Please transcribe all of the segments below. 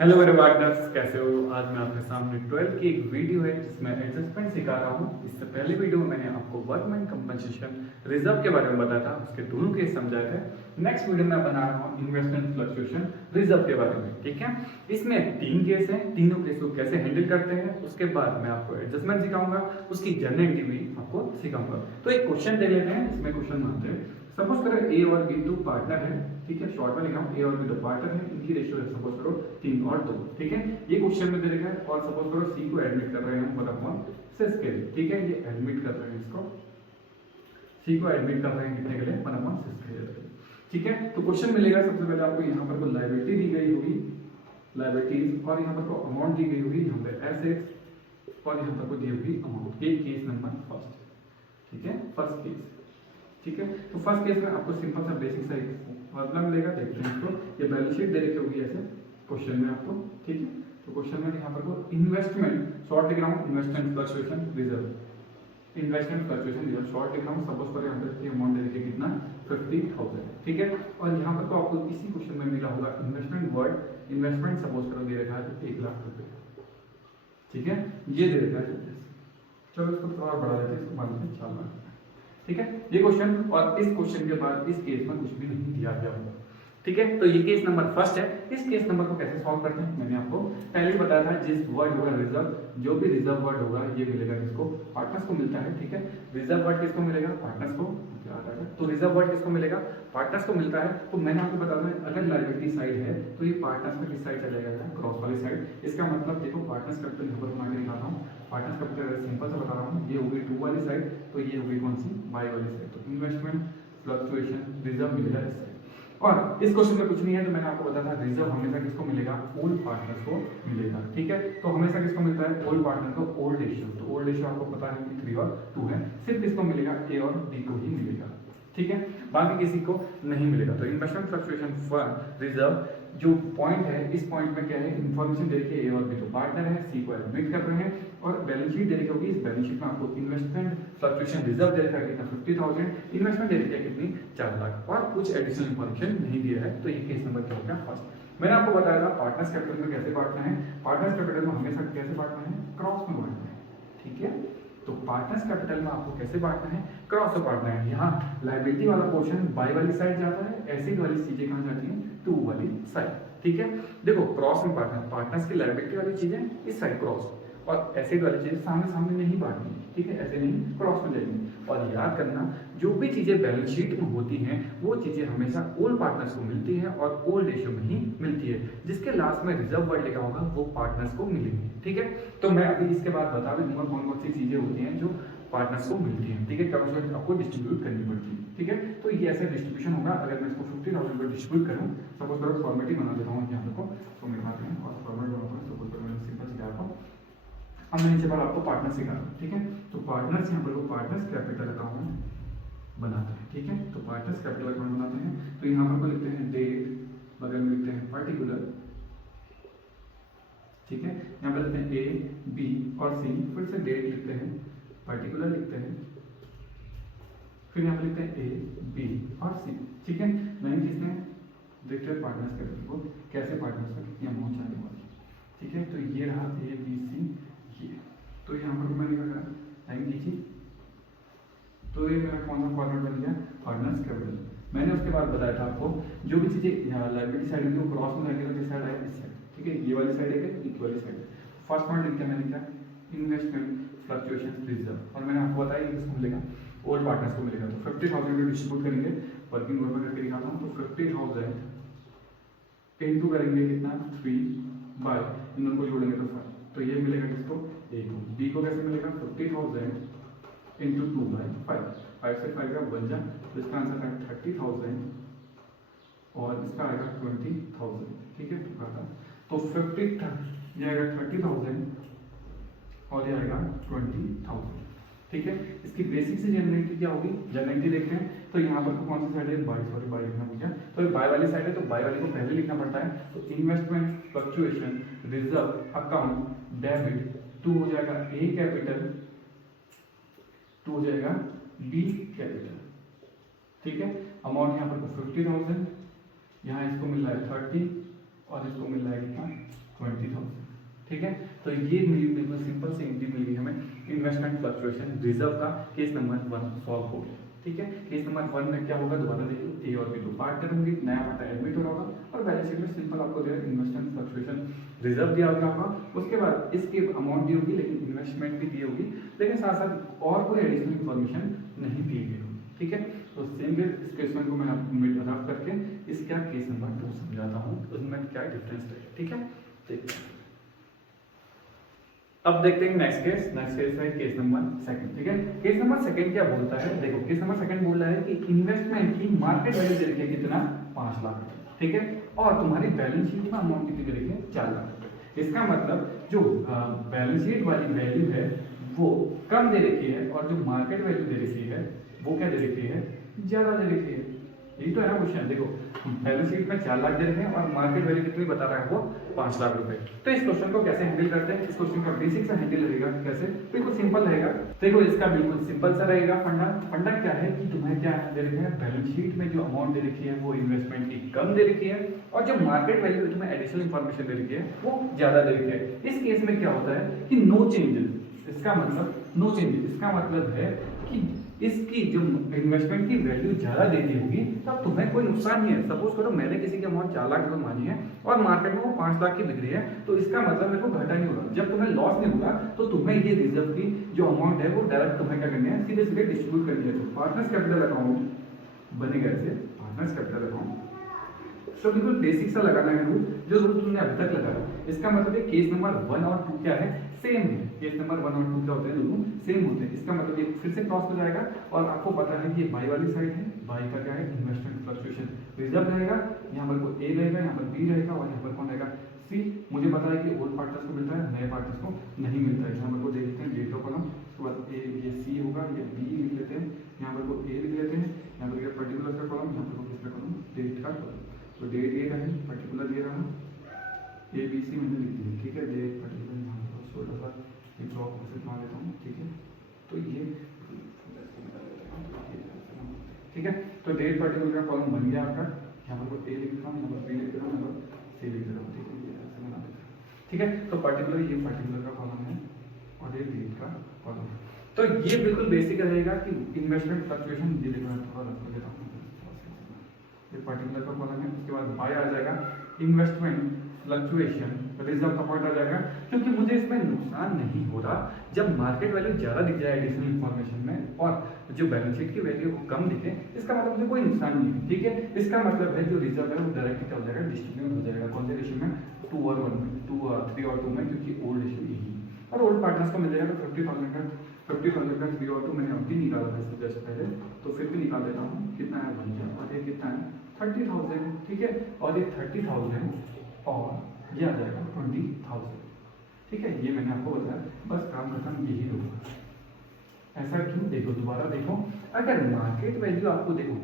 Hello मेरे partners, कैसे हो? आज मैं आपके सामने 12 की एक वीडियो है जिसमें एडजस्टमेंट सिखा रहा हूँ। इससे पहले वीडियो में मैंने आपको वर्कमैन कंपनसेशन रिजर्व के बारे में बताया था, उसके दोनों केस समझाए थे। नेक्स्ट वीडियो में बना रहा हूँ इन्वेस्टमेंट फ्लक्चुएशन रिजर्व के बारे में। ठीक है, इसमें 3 केस हैं, तीनों केस को कैसे हैंडल करते हैं उसके बाद मैं आपको एडजस्टमेंट सिखाऊंगा, उसकी जनरेटिव भी आपको सिखाऊंगा। तो एक क्वेश्चन दे लेते हैं, इसमें क्वेश्चन मानते हैं। सपोज करो ए और बी दो पार्टनर है। ठीक है, शॉर्ट में लिखा हूं, ए और बी दो पार्टनर है, इनकी रेशियो है सपोज करो 3 और 2। ठीक है, ये क्वेश्चन में दे रखा है। और सपोज करो सी को एडमिट कर रहे हैं हम 1/6 के लिए। ठीक है, ये एडमिट कर रहे हैं, इसको सी को एडमिट कर रहे हैं कितने के लिए? 1/6 के लिए। ठीक है, तो क्वेश्चन मिलेगा सबसे पहले आपको यहाँ पर को लायबिलिटी दी गई होगी, लायबिलिटीज, और यहाँ पर को अमाउंट दी गई होगी, यहाँ पे एसेट्स, और यहाँ पर को दी होगी अमाउंट। ये केस नंबर फर्स्ट। ठीक है, फर्स्ट केस। ठीक है, तो फर्स्ट केस में आपको सिंपल सा बेसिक सा एक फॉर्मूला मिलेगा, देखते हैं इसको। ये बैलेंस शीट दे रखी होगी ऐसे क्वेश्चन में आपको। ठीक है, तो क्वेश्चन में यहाँ पर को इन्वेस्टमेंट शॉर्ट लिख रहा हूँ, investment fluctuation reserve, investment fluctuation reserve short लिख रहा हूँ। सपोज करो यहाँ पे अमाउंट दे रखी है कितना? 50,000। ठीक है, और यहाँ पर को आपको इसी क्वेश्चन में मिला होगा इन्वेस्टमेंट वर्ड, इन्वेस्टमेंट सपोज करो दे रखा है 1,00,000 रुपये। ठीक है, ये दे रखा है। चलो इसको थोड़ा और बढ़ा देते हैं, इसको मान लेते हैं 4,00,000। ठीक है, ये क्वेश्चन, और इस क्वेश्चन के बाद इस केस में कुछ भी नहीं दिया गया होगा। ठीक है, तो ये केस नंबर फर्स्ट है। इस केस नंबर को कैसे सॉल्व करते हैं मैंने आपको पहले ही बताया था। जिस वर्ड होगा रिजर्व, जो भी रिजर्व वर्ड होगा ये मिलेगा किसको? पार्टनर्स को मिलता है। ठीक है, रिजर्व वर्ड किसको मिलेगा? पार्टनर्स को। तो रिजर्व वर्ड किसको मिलेगा? पार्टनर्स को मिलता है। तो मैंने आपको बता दूं, अगर लायबिलिटी साइड है तो ये पार्टनर्स में किस साइड चला जाता है? क्रॉस वाली साइड। इसका मतलब देखो, पार्टनर्स कैपिटल यहाँ पर बना के दिखाता हूँ। पार्टनर्स कैपिटल सिंपल सा बता रहा हूँ, ये होगी 2 वाली साइड, तो ये होगी कौन सी? बाई वाली साइड। तो इन्वेस्टमेंट फ्लक्चुएशन रिजर्व मिलेगा इस साइड। और इस क्वेश्चन में कुछ नहीं है, तो मैंने आपको बताया था रिजर्व हमेशा किसको मिलेगा? ओल्ड पार्टनर्स को मिलेगा। ठीक है, तो हमेशा किसको मिलता है? ओल्ड पार्टनर को। ओल्ड रेशियो, तो ओल्ड रेशियो आपको पता है कि 3 और 2 है। सिर्फ इसको मिलेगा ए और बी को ही मिलेगा। ठीक है, बाकी किसी को नहीं मिलेगा। तो इन्वेस्टमेंट फ्लक्चुएशन रिजर्व जो पॉइंट है, इस पॉइंट में क्या है? इन्फॉर्मेशन दे रखी है, ए और बी तो पार्टनर है, सी को एडमिट कर रहे हैं, और बैलेंस शीट दे रखी होगी। इस बैलेंस शीट में आपको इन्वेस्टमेंट फ्लक्चुएशन रिजर्व दे रखा है कितना? 50,000। इन्वेस्टमेंट दे रखी है कितनी? 4,00,000, और कुछ एडिशनल इन्फॉर्मेशन नहीं दिया है। तो ये केस नंबर क्या हो गया? फर्स्ट। मैंने आपको बताया था पार्टनर्स कैपिटल में कैसे बांटना है। पार्टनर्स कैपिटल में हमेशा कैसे बांटना है? क्रॉस में बांटना है। ठीक है, तो पार्टनर्स कैपिटल में आपको कैसे बांटना है? क्रॉस में बांटना है। यहाँ लायबिलिटी वाला पोर्शन बाई वाली साइड जाता है, एसेट वाली चीजें कहाँ जाती हैं? टू वाली साइड। ठीक है, देखो क्रॉस में बांटना, पार्टनर्स की लायबिलिटी वाली चीजें इस साइड क्रॉस, और एसेट वाली चीजें सामने सामने नहीं बांटनी। ठीक है, ऐसे नहीं, क्रॉस में जाएंगे। और याद करना, जो भी चीजें बैलेंस शीट में होती हैं वो चीजें हमेशा ओल्ड पार्टनर्स को मिलती हैं और ओल्ड रेशियो में ही मिलती है। जिसके लास्ट में रिजर्व वर्ड लिखा होगा वो पार्टनर्स को मिलेंगे। ठीक है, तो मैं अभी इसके बाद बता भी दूंगा कौन कौन सी चीजें होती हैं जो पार्टनर्स को मिलती हैं। ठीक है, कब आपको डिस्ट्रीब्यूट करनी पड़ती है। ठीक है, तो ये ऐसा डिस्ट्रीब्यूशन होगा। अगर मैं इसको 50,000 पर डिस्ट्रीब्यूट करूँ, सपोज करो फॉर्मेट ही बना देता हूँ यहाँ को, तो मिटाते हैं और फॉर्मेट बनाता हूँ। सपोज करो मैंने सिंपल सिखाता हूँ। अब मैं नीचे पर आपको पार्टनर सिखा रहा हूँ। ठीक है, तो पार्टनर्स यहाँ पर वो पार्टनर्स कैपिटल अकाउंट बनाते हैं। ठीक है, तो पार्टनर्स कैपिटल अकाउंट बनाते हैं। तो यहाँ पर को लिखते हैं डेट, बगल में लिखते हैं पर्टिकुलर। ठीक है, यहाँ पर लिखते हैं ए बी और सी, फिर से डेट लिखते हैं, पर्टिकुलर लिखते हैं, फिर यहाँ पर लिखते हैं ए बी और सी। ठीक है, मैंने किसने देखते हैं पार्टनर्स कैपिटल को कैसे पार्टनर्स का कितनी अमाउंट जाने वाली। ठीक है, तो ये रहा ए बी सी, ये। तो यहाँ पर मैंने क्या करा? लाइन खींची, तो ये मेरा कौन सा फॉर्मेट बन गया? Partners capital. मैंने उसके बाद बताया था आपको, जो भी चीजें लायबिलिटी साइड होगी वो क्रॉस में जाएगी, तो किस साइड आएगी? इस साइड। ठीक है, ये वाली साइड है, ये वाली साइड है। फर्स्ट पॉइंट लिख दिया मैंने क्या? इन्वेस्टमेंट फ्लक्चुएशन रिजर्व, और मैंने आपको बताया किसको मिलेगा? ओल्ड पार्टनर्स को मिलेगा। तो 50,000 में डिस्ट्रीब्यूट करेंगे, वर्किंग नोट में करके दिखाता हूँ। तो 50,000 इंटू करेंगे कितना? 3 बाय, इन दोनों को जोड़ेंगे तो 5, तो ये मिलेगा किसको? ए को। बी को कैसे मिलेगा? 50,000 इंटू 2 बाई 5, 5 से 5 का 1 जा, तो इसका आंसर है 30,000 और इसका आएगा 20,000। ठीक है, तो 50 ये आएगा 30,000 और ये आएगा 20,000। ठीक है, इसकी बेसिक से जनरेटिव क्या होगी? जनरेटिव देखते हैं। तो यहाँ पर तो कौन सी साइड है? बाई, सॉरी बाई लिखना भूल गया। तो ये बाई वाली साइड है, तो बाई वाली को पहले लिखना पड़ता है। तो investment fluctuation reserve account debit, to हो जाएगा ए कैपिटल, टू हो जाएगा बी कैपिटल। ठीक है, अमाउंट यहाँ पर 50,000, यहाँ इसको मिल रहा है 30 और इसको मिल रहा है कितना? 20,000। ठीक है, तो ये मिली बिल्कुल सिंपल से एंट्री मिल गई हमें इन्वेस्टमेंट फ्लक्चुएशन रिजर्व का। केस नंबर 1 सॉल्व हो गया। ठीक है, केस नंबर 1 में क्या होगा दोबारा देखिए, ए और बी दो पार्ट करेंगे, नया पट्टा एडमिट हो रहा होगा और बैलेंस शीट में सिंपल आपको दिया इन्वेस्टमेंट फ्लक्चुएशन रिजर्व दिया होगा आपका। उसके बाद इसकी अमाउंट दी होगी, लेकिन इन्वेस्टमेंट भी दी होगी, लेकिन साथ साथ और कोई एडिशनल इन्फॉर्मेशन नहीं दी गई होगी। ठीक है, तो सेम वे इस क्वेश्चन को मैं आपको रफ करके इसका केस नंबर 2 समझाता हूँ, उसमें क्या डिफरेंस है। ठीक है, देखिए अब देखते हैं नेक्स्ट केस। नेक्स्ट केस है केस नंबर 2। ठीक है, केस नंबर 2 क्या बोलता है, देखो केस नंबर 2 बोल रहा है कि इन्वेस्टमेंट की मार्केट वैल्यू दे रखी है कितना, 5 लाख रुपए। ठीक है, और तुम्हारी बैलेंस शीट में अमाउंट कितनी दे रखी है, 4 लाख रुपए। इसका मतलब जो बैलेंस शीट वाली वैल्यू है वो कम दे रखी है और जो मार्केट वैल्यू दे रखी है वो क्या दे रखी है, ज्यादा दे रखी है। यही तो है ना क्वेश्चन। देखो बैलेंस शीट में 4 लाख दे रखे हैं और मार्केट वैल्यू कितनी बता रहा है, वो 5 लाख रुपए। तो इस क्वेश्चन को कैसे हैंडल करते हैं, इस क्वेश्चन का बेसिक सा हैंडल रहेगा कैसे, बिल्कुल सिंपल रहेगा। देखो इसका बिल्कुल सिंपल सा रहेगा फंडा क्या है कि तुम्हें क्या दे रखे हैं, बैलेंस शीट में जो अमाउंट दे रखी है वो इन्वेस्टमेंट की कम दे रखी है और जो मार्केट वैल्यू तुम्हें एडिशनल इंफॉर्मेशन दे रखी है वो ज्यादा दे रखी है। इस केस में क्या होता है कि नो चेंजेस, इसका मतलब नो चेंजेस, इसका मतलब है कि इसकी जो इन्वेस्टमेंट की वैल्यू ज्यादा देती होगी तब तुम्हें कोई नुकसान नहीं है। सपोज करो मैंने किसी की अमाउंट 4 लाख रुपए मानी है और मार्केट में वो 5 लाख की बिक रही है, तो इसका मतलब मेरे को घाटा नहीं होगा। जब तुम्हें लॉस नहीं होगा तो तुम्हें ये रिजर्व की जो अमाउंट है वो डायरेक्ट तुम्हें क्या करनी है, सीधे सीधे डिस्ट्रीब्यूट करनी है। पार्टनर्स कैपिटल अकाउंट बनेगा ऐसे, पार्टनर्स कैपिटल अकाउंट तो बिल्कुल बेसिक सा लगाना है रूल, जो रूल तुमने अभी तक लगाया। इसका मतलब है केस नंबर 1 और 2 क्या है, सेम है। केस नंबर 1 और 2 क्या होते हैं, दोनों सेम होते हैं। इसका मतलब ये फिर से क्रॉस हो जाएगा और आपको पता है कि ये बाई वाली साइड है, बाई का क्या है, इन्वेस्टमेंट फ्लक्चुएशन रिजर्व रहेगा। यहाँ पर को ए रहेगा, यहाँ पर बी रहेगा और यहाँ पर कौन रहेगा, सी। मुझे पता है कि ओल्ड पार्टनर्स को मिलता है, नए पार्टनर्स को नहीं मिलता है। यहाँ पर को देख लेते हैं डेट का कॉलम, उसके बाद ए, ये सी होगा, ये बी लिख लेते हैं, यहाँ पर को ए लिख लेते हैं, यहाँ पर पर्टिकुलर का कॉलम, यहाँ पर किसका कॉलम, डेट का कॉलम। तो डेट ये का है, पर्टिकुलर दे रहा हूँ, ए बी सी मैंने लिख दिया। ठीक है, डेट पर्टिकुलर यहाँ पर 16 एक ड्रॉप से बना लेता हूँ। ठीक है, तो ये ठीक है, तो डेट पर्टिकुलर का कॉलम बन गया आपका। यहाँ पर ए लिख रहा हूँ, यहाँ पर बी लिख रहा हूँ, यहाँ पर सी लिख रहा हूँ। ठीक है, ये ऐसे बना देता हूँ। ठीक है, तो पर्टिकुलर ये पर्टिकुलर का कॉलम है और ये डेट का कॉलम है। तो ये बिल्कुल बेसिक रहेगा कि इन्वेस्टमेंट फ्लक्चुएशन, ये देखो मैं थोड़ा रख देता हूँ, ये पर्टिकुलर का कॉलम है। उसके बाद बाय आ जाएगा इन्वेस्टमेंट फ्लक्चुएशन रिजर्व का पॉइंट आ जाएगा, क्योंकि मुझे इसमें नुकसान नहीं हो रहा जब मार्केट वैल्यू ज्यादा दिख जाए एडिशनल इन्फॉर्मेशन में और जो बैलेंस शीट की वैल्यू वो कम दिखे, इसका मतलब मुझे कोई नुकसान नहीं है। ठीक है, इसका मतलब है जो रिजर्व है वो डायरेक्ट क्या हो जाएगा, डिस्ट्रीब्यूट हो जाएगा। कौन से रेशियो में, 2 और 1 में, 3 और 2 में, क्योंकि ओल्ड रेशियो यही है। और ओल्ड पार्टनर्स को मिल जाएगा। तो 50,000 का 3 और 2 मैंने अभी निकाला था इससे जस्ट पहले, तो फिर भी निकाल देता हूँ। कितना है, 1 और ये कितना है, 30,000। ठीक है, और ये 30,000 और ये आ जाएगा 20,000। ठीक है, ये मैंने आपको बताया, बस काम खत्म, यही होगा। ऐसा क्यों, देखो दोबारा देखो, अगर मार्केट वैल्यू आपको देखो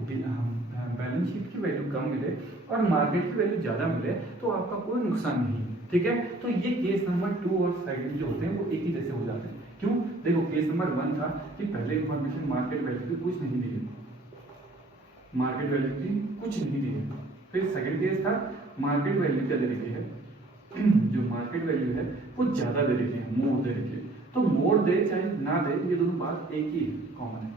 बैलेंस शीट की वैल्यू कम मिले और मार्केट की वैल्यू ज्यादा मिले तो आपका कोई नुकसान नहीं। ठीक है, तो ये केस नंबर 2 और साइड जो होते हैं वो एक ही जैसे हो जाते हैं। क्यों, देखो केस नंबर 1 था कि पहले इंफॉर्मेशन मार्केट वैल्यू की कुछ नहीं दी, मार्केट वैल्यू की कुछ नहीं दी है। फिर सेकंड केस था मार्केट वैल्यू क्या दे रखी है, जो मार्केट वैल्यू है वो ज्यादा दे रखी है, मोर दे रखी है। तो मोर दे चाहे ना दे, ये दोनों बात एक ही कॉमन है।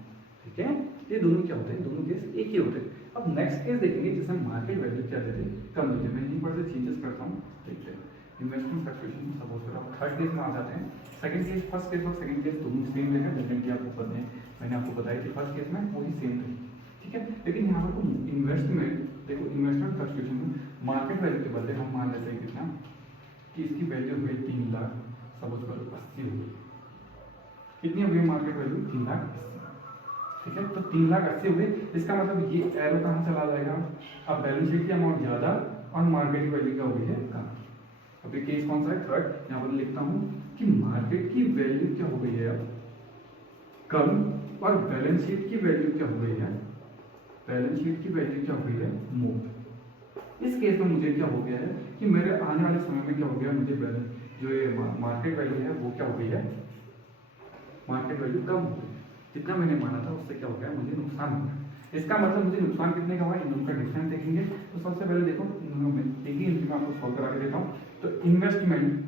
ठीक है, ये दोनों क्या होते हैं, दोनों केस एक ही होते हैं। अब नेक्स्ट केस देखेंगे जिसमें मार्केट वैल्यू क्या दे रही है, कम देते हैं। मैं यहीं पर से चेंजेस करता हूँ, देखते हैं। इन्वेस्टमेंट फ्लक्चुएशन सपोज करो आप थर्ड केस में आ जाते हैं। सेकंड केस, फर्स्ट केस और सेकंड केस दोनों सेम रहेगा, जैसे कि आपको पता है, मैंने आपको बताया कि फर्स्ट केस में वही सेम थे। ठीक है, लेकिन यहाँ पर इन्वेस्टमेंट, देखो इन्वेस्टमेंट फ्लक्चुएशन में मार्केट वैल्यू के बदले हम मान लेते हैं कितना, कि इसकी वैल्यू हुई 3 लाख, सपोज करो 80 हुई। कितनी हुई मार्केट वैल्यू, 3 लाख 80। ठीक है, तो 3 लाख 80 हुए, इसका मतलब ये एरो कहाँ चला जाएगा, अब बैलेंस शीट की अमाउंट ज्यादा और मार्केट की वैल्यू क्या हुई है, कम। अभी केस कौन सा है, थर्ड। यहाँ पर लिखता हूँ कि मार्केट की वैल्यू क्या हो गई है अब, कम, और बैलेंस शीट की वैल्यू क्या हो गई है, बैलेंस शीट की वैल्यू क्या हो गई है, मोर। इस केस में मुझे क्या हो गया है कि मेरे आने वाले समय में क्या हो गया, मुझे जो ये मार्केट वैल्यू है वो क्या हो गई है, मार्केट वैल्यू कम हो गई। जितना मैंने माना था उससे क्या हो गया, मुझे नुकसान हो गया। इसका मतलब मुझे नुकसान कितने का हुआ, इन दोनों का डिफरेंस देखेंगे। तो सबसे पहले देखो इन दोनों में एक ही एंट्री में आपको सॉल्व करा के देता हूँ। तो investment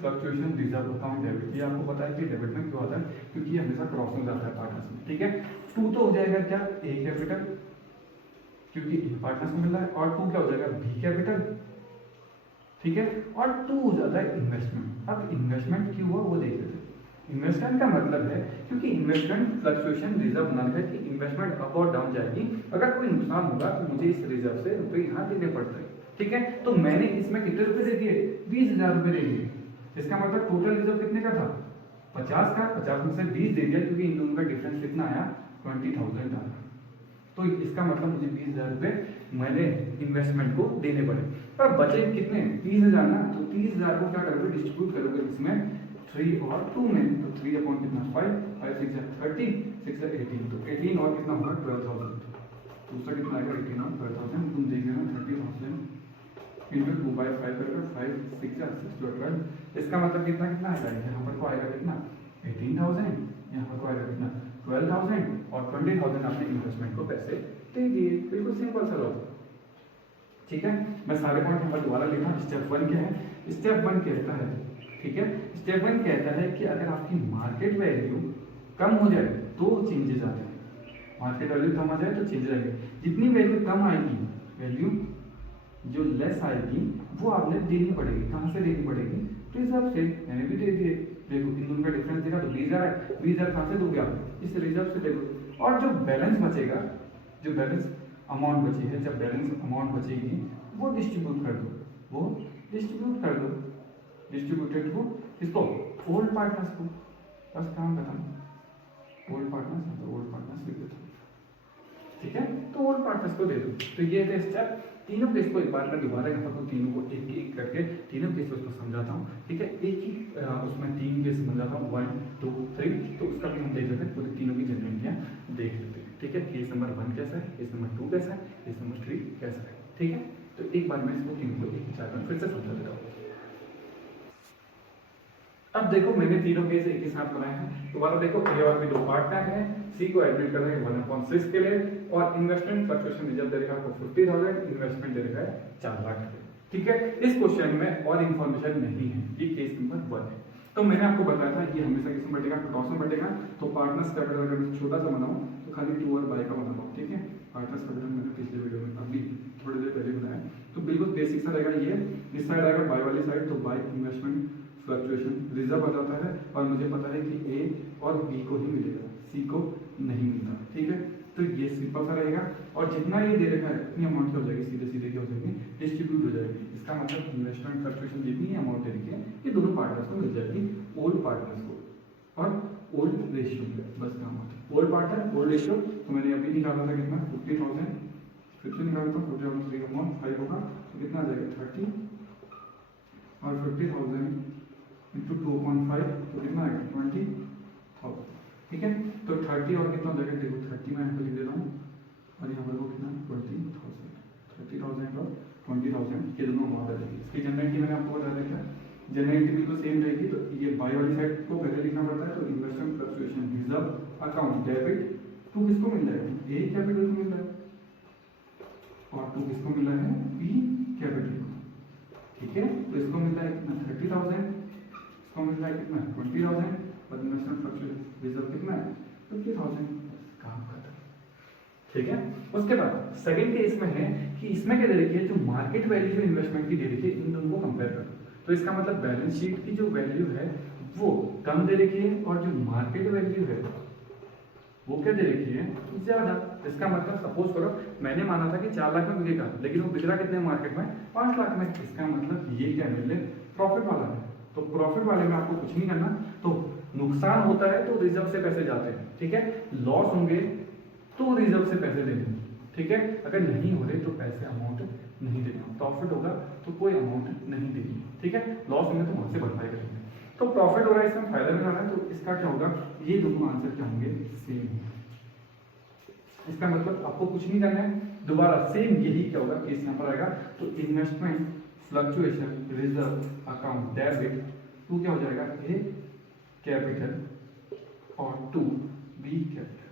fluctuation reserve account debit, ये आपको पता है कि डेबिट में क्यों आता है, क्योंकि ये हमेशा क्रॉस में जाता है पार्टनर्स में, ठीक है। टू तो हो जाएगा क्या, ए कैपिटल, क्योंकि पार्टनर्स में मिल रहा है, और टू क्या हो जाएगा, बी कैपिटल, ठीक है, और टू हो जाता है इन्वेस्टमेंट। अब इन्वेस्टमेंट क्यों हुआ वो देख लेते हैं। इन्वेस्टमेंट का मतलब है, क्योंकि इन्वेस्टमेंट फ्लक्चुएशन रिजर्व नल है कि इन्वेस्टमेंट अप और डाउन जाएगी, अगर कोई नुकसान होगा तो मुझे इस रिजर्व से रुपए यहाँ देने पड़ते हैं, ठीक है। तो मैंने इसमें कितने रुपए दे दिए, 20,000 रुपए दे दिए, इसका मतलब टोटल रिजर्व कितने का था, 50 का, 50 में से 20 दे दिया, क्योंकि इन दोनों का डिफरेंस कितना आया, 20,000 आया। तो इसका मतलब मुझे 20,000 रुपए मैंने इन्वेस्टमेंट को देने पड़े। पर बचे कितने, 30,000 ना, तो 30,000 को क्या करोगे, डिस्ट्रीब्यूट करोगे इसमें 3 और 2 में, तो 3 अपॉन कितना 5, 5 6 13, 6 18, तो 18 और कितना होगा 12,000, दूसरा कितना आएगा 18 और 12,000, तुम देख लेना 30,000 इंटू 2 बाई 5 करोगे, 5 6 6 12, इसका मतलब कितना कितना आएगा, यहाँ पर को आएगा कितना 18,000, यहाँ पर को आएगा कितना 12,000, और 20,000 आपने इन्वेस्टमेंट को पैसे दे दिए। बिल्कुल सिंपल सा लॉजिक, ठीक है। मैं सारे पॉइंट यहाँ पर दोबारा लिखा। स्टेप 1 क्या है, स्टेप 1 कहता है, ठीक है, स्टेप 1 कहता है कि अगर आपकी मार्केट वैल्यू कम हो जाए तो चेंजेस आते हैं, मार्केट वैल्यू कम आ जाए तो चेंजेस आएंगे। जितनी वैल्यू कम आएगी, वैल्यू जो लेस आएगी वो आपने देनी पड़ेगी। कहाँ से देनी पड़ेगी, तो हिसाब से मैंने भी दे दिए। देखो इन दोनों का डिफरेंस देखा तो 20,000 है, 20,000 कहाँ से दोगे आप, इस रिजर्व से देखो। और जो बैलेंस बचेगा, जो बैलेंस अमाउंट बची है, जब बैलेंस अमाउंट बचेगी वो डिस्ट्रीब्यूट कर दो, वो डिस्ट्रीब्यूट कर दो, डिस्ट्रीब्यूटेड को किसको, ओल्ड पार्टनर्स को, बस काम खत्म। ओल्ड पार्टनर्स, तो ओल्ड पार्टनर्स लिख देता हूं, ठीक है, तो ओल्ड पार्टनर्स को दे दो। तो ये थे स्टेप। तीनों केस को एक बार मैं दोबारा यहाँ पर तीनों को एक एक करके तीनों केस को समझाता हूँ, ठीक है। एक ही उसमें 3 केस समझाता हूँ, 1 2 3, तो उसका भी हम देख लेते हैं, पूरी तीनों की जनरेटियाँ देख लेते हैं, ठीक है। केस नंबर 1 कैसा है, केस नंबर 2 कैसा है, केस नंबर 3 कैसा है, ठीक है। तो एक बार मैं इसको तीनों को एक विचार में फिर से समझा देता हूँ। अब देखो मैंने तीनों केस एक ही साथ बनाए हैं, दोबारा देखो। ए और बी दो पार्टनर हैं, सी को एडमिट कर रहे हैं 1/6 के लिए, और इन्वेस्टमेंट फ्लक्चुएशन रिजर्व दे रखा है आपको 50,000, इन्वेस्टमेंट दे रखा है 4 लाख के, ठीक है। इस क्वेश्चन में और इन्फॉर्मेशन नहीं है, ये केस नंबर 1 है। तो मैंने आपको बताया था ये हमेशा किसमें बटेगा, क्रॉस में बटेगा। तो पार्टनर्स कैपिटल अगर मैं छोटा सा बनाऊं तो खाली 2 और बाय का बनाऊं, ठीक है। पार्टनर्स कैपिटल मैंने पिछले वीडियो में अभी थोड़ी देर पहले बनाया, तो बिल्कुल बेसिक सा रहेगा ये। इस साइड आएगा बाय वाली साइड, तो बाय इन्वेस्टमेंट फ्लक्चुएशन रिजर्व आ जाता है, और मुझे पता है कि ए और बी को ही मिलेगा, सी को नहीं मिलता, ठीक है। तो ये सिंपल सा रहेगा, और जितना ये दे रखा है उतनी अमाउंट हो जाएगी, सीधे सीधे क्या हो जाएगी, डिस्ट्रीब्यूट हो जाएगी। इसका मतलब इन्वेस्टमेंट फ्लक्चुएशन जितनी अमाउंट दे रखी है ये दोनों पार्टनर्स को मिल जाएगी, ओल्ड पार्टनर्स को और ओल्ड रेशियो में, बस काम होता है। ओल्ड पार्टनर ओल्ड रेशियो, तो मैंने अभी निकाला था कितना 50,000, फिर से निकालता हूँ, 50,000 होगा तो कितना आ जाएगा 30, और 50,000 इंटू 2.5 तो कितना आएगा 20,000, ठीक है। तो 30 और कितना हो जाएगा, देखो 30 मैं यहाँ पे लिख देता हूँ, और यहाँ पर वो कितना 20,000, 30,000 और 20,000 ये दोनों अमाउंट आ जाएगी। इसकी जनरेटिव मैंने आपको बता दिया था, जनरेटिव बिल्कुल सेम रहेगी। तो ये बाय वाली साइड को पहले लिखना पड़ता है, तो investment fluctuation reserve account debit to किसको मिल रहा है, ए कैपिटल को मिल रहा है, और टू किसको मिल रहा है, बी कैपिटल को, ठीक है। तो इसको मिल रहा है कितना 30,000, इसको मिल रहा है कितना 20,000, और इन्वेस्टमेंट फ्लक्चुएशन रिजर्व कितना है 50,000, काम खत्म, ठीक है। उसके बाद सेकंड केस में है कि इसमें क्या दे रखी है, जो मार्केट वैल्यू जो इन्वेस्टमेंट की दे रखी है, इन दोनों को कंपेयर करो। तो इसका मतलब बैलेंस शीट की जो वैल्यू है वो कम दे रखी है, और जो मार्केट वैल्यू है वो क्या दे रखी है, ज्यादा। इसका मतलब सपोज करो मैंने माना था कि 4 लाख में बिकेगा, लेकिन वो बिक रहा कितने मार्केट में 5 लाख में। इसका मतलब ये क्या मिले, प्रॉफिट वाला है। तो प्रॉफिट वाले में आपको कुछ नहीं करना, तो नुकसान होता है तो रिजर्व से पैसे जाते हैं, ठीक है। लॉस होंगे तो रिजर्व से पैसे देने, ठीक है। अगर नहीं हो रहे तो पैसे अमाउंट नहीं देना, प्रॉफिट होगा तो कोई अमाउंट नहीं देनी, ठीक है। लॉस होंगे तो वहां से भरपाई करेंगे। तो प्रॉफिट हो रहा है, इसमें फायदा भी हो रहा है, तो इसका क्या होगा, ये दोनों आंसर क्या होंगे, सेम। इसका मतलब आपको कुछ नहीं करना है, दोबारा सेम यही क्या होगा, केस यहाँ पर आएगा। तो investment fluctuation reserve account debit to क्या हो जाएगा, ए कैपिटल और टू बी कैपिटल।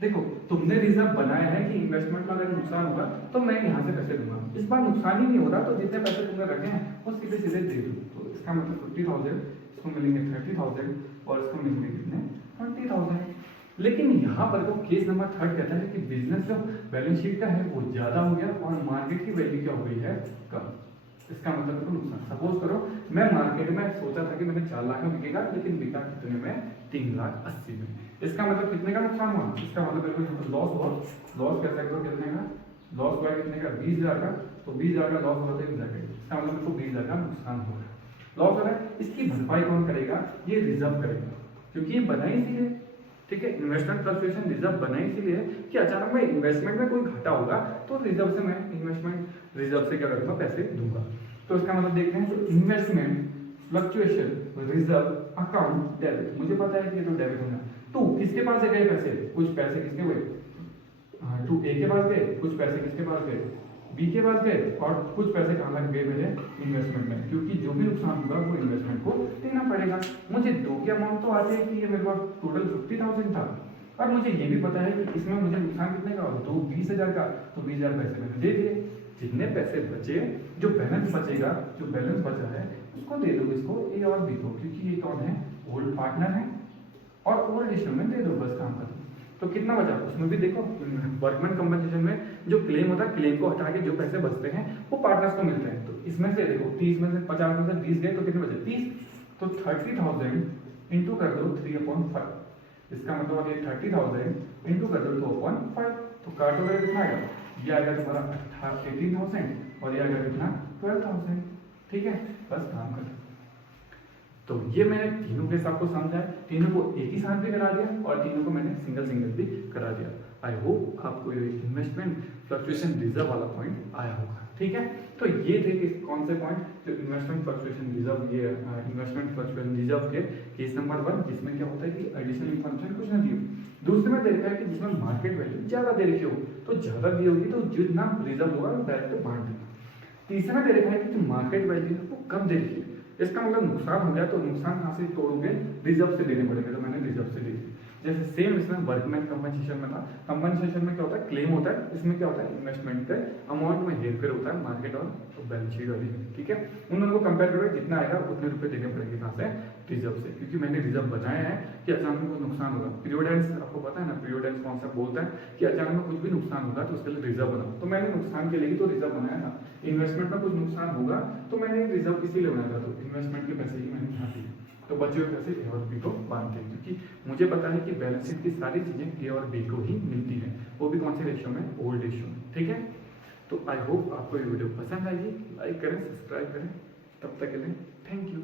देखो तुमने रिजर्व बनाया है कि इन्वेस्टमेंट में अगर नुकसान होगा तो मैं यहाँ से पैसे दूंगा, इस बार नुकसान ही नहीं हो रहा, तो जितने पैसे तुमने रखे हैं वो सीधे सीधे दे दो। तो इसका मतलब 50,000, इसको मिलेंगे 30,000 और इसको मिलेंगे कितने 20,000। लेकिन यहाँ पर तो केस नंबर 3 कहता है कि बिजनेस जो बैलेंस शीट का है वो ज्यादा हो गया और मार्केट की वैल्यू क्या हो गई है कम। इसका मतलब है नुकसान। सपोज करो मैं मार्केट में सोचा था कि मैंने 4 लाख में बिकेगा, लेकिन बिका कितने में 3,80,000 में। इसका मतलब कितने का नुकसान हुआ, इसका मतलब बिल्कुल लॉस हुआ। लॉस कह सकते हो कितने का, लॉस हुआ कितने का 20,000 का। तो 20,000 का लॉस हुआ तो इसका मतलब इसको 20,000 का नुकसान हो रहा है, लॉस हो रहा है। इसकी भरपाई कौन करेगा, ये रिजर्व करेगा, क्योंकि ये बना ही इसीलिए, ठीक है। इन्वेस्टमेंट फ्लक्चुएशन रिजर्व बना इसीलिए कि अचानक में इन्वेस्टमेंट में कोई घाटा होगा तो रिजर्व से मैं इन्वेस्टमेंट रिजर्व से क्या करूंगा, पैसे दूंगा। तो इसका मतलब देखते हैं, तो investment fluctuation reserve account debit, मुझे पता है कि ये तो डेबिट होना। तो किसके पास गए पैसे, कुछ पैसे किसके गए, टू ए के पास गए, कुछ पैसे किसके पास गए, बी के पास गए, और कुछ पैसे कहाँ गए मेरे इन्वेस्टमेंट में, क्योंकि जो भी नुकसान होगा वो इन्वेस्टमेंट को देना पड़ेगा। मुझे दो के अमाउंट तो आते हैं कि ये मेरे पास टोटल 50,000 था, और मुझे ये भी पता है कि इसमें मुझे नुकसान कितने का, 20,000 का। तो 20,000 पैसे मैंने दे दिए। जितने पैसे बचे, जो बैलेंस बचेगा, जो बैलेंस बचा है उसको दे दो इसको ए और बी को, क्योंकि ये कौन है, ओल्ड पार्टनर है, और ओल्ड इश्यू में दे दो, बस काम खत्म। तो कितना बचा, उसमें भी देखो वर्कमैन कंपनसेशन में जो क्लेम होता है, क्लेम को हटा के जो पैसे बचते हैं वो पार्टनर्स को मिलते हैं। तो इसमें से देखो 30 में से 50 में से 20 गए तो कितने बचे, 30। तो 30,000 इंटू कर दो 3/5, इसका मतलब आ गया 30,000 इंटू कर दो 2/5। तो काट वगैरह कितना आएगा, ये आएगा तुम्हारा 18,000 और ये आएगा कितना 12,000, ठीक है। बस काम खत्म। तो ये मैंने तीनों के साथ को समझा है, तीनों को एक ही साथ भी करा दिया और तीनों को मैंने सिंगल सिंगल भी करा दिया। आई होप आपको ये इन्वेस्टमेंट फ्लक्चुएशन रिजर्व वाला पॉइंट आया होगा, ठीक है। तो ये थे कि कौन से पॉइंट जो इन्वेस्टमेंट फ्लक्चुएशन रिजर्व, ये इन्वेस्टमेंट फ्लक्चुएशन रिजर्व के केस नंबर 1, जिसमें क्या होता है कि एडिशनल इन्फॉर्मेशन कुछ ना दी हो। दूसरे में देखा है कि जिसमें मार्केट वैल्यू ज्यादा दे रखी हो, तो ज्यादा दी होगी तो जितना रिजर्व होगा डायरेक्ट बांट देना। तीसरा दे रखा है कि जो मार्केट वैल्यू है वो कम दे रखी है, इसका मतलब नुकसान हो गया, तो नुकसान कहाँ से तोड़ोगे, रिजर्व से देने पड़ेंगे, तो मैंने रिजर्व से दी। जैसे सेम इसमें वर्कमैन कंपनसेशन में था, कंपनसेशन में क्या होता है, क्लेम होता है, इसमें क्या होता है, इन्वेस्टमेंट के अमाउंट में हेरफेर होता है मार्केट और बैलेंस शीट वाली, ठीक है। उन दोनों को कंपेयर करोगे, जितना आएगा उतने रुपए देने पड़ेंगे कहाँ से, रिजर्व से, क्योंकि मैंने रिजर्व बनाया है कि अचानक में कोई नुकसान होगा। पीरियोडेंस आपको पता है ना, पीरियोडेंस कॉन्सेप्ट बोलता है कि अचानक में कुछ भी नुकसान होगा तो उसके लिए रिजर्व बनाओ। तो मैंने नुकसान के लिए ही तो रिजर्व बनाया था। इन्वेस्टमेंट में कुछ नुकसान होगा तो मैंने रिजर्व इसीलिए बनाया था, तो इन्वेस्टमेंट के पैसे ही मैंने यहाँ दिए, तो बचे हुए पैसे ए और बी को बांधते हैं, क्योंकि मुझे पता है कि बैलेंस शीट की सारी चीजें ए और बी को ही मिलती हैं, वो भी कौन से रेशियो में, ओल्ड रेशियो में, ठीक है। तो आई होप आपको ये वीडियो पसंद आएगी, लाइक करें, सब्सक्राइब करें, तब तक के लिए थैंक यू।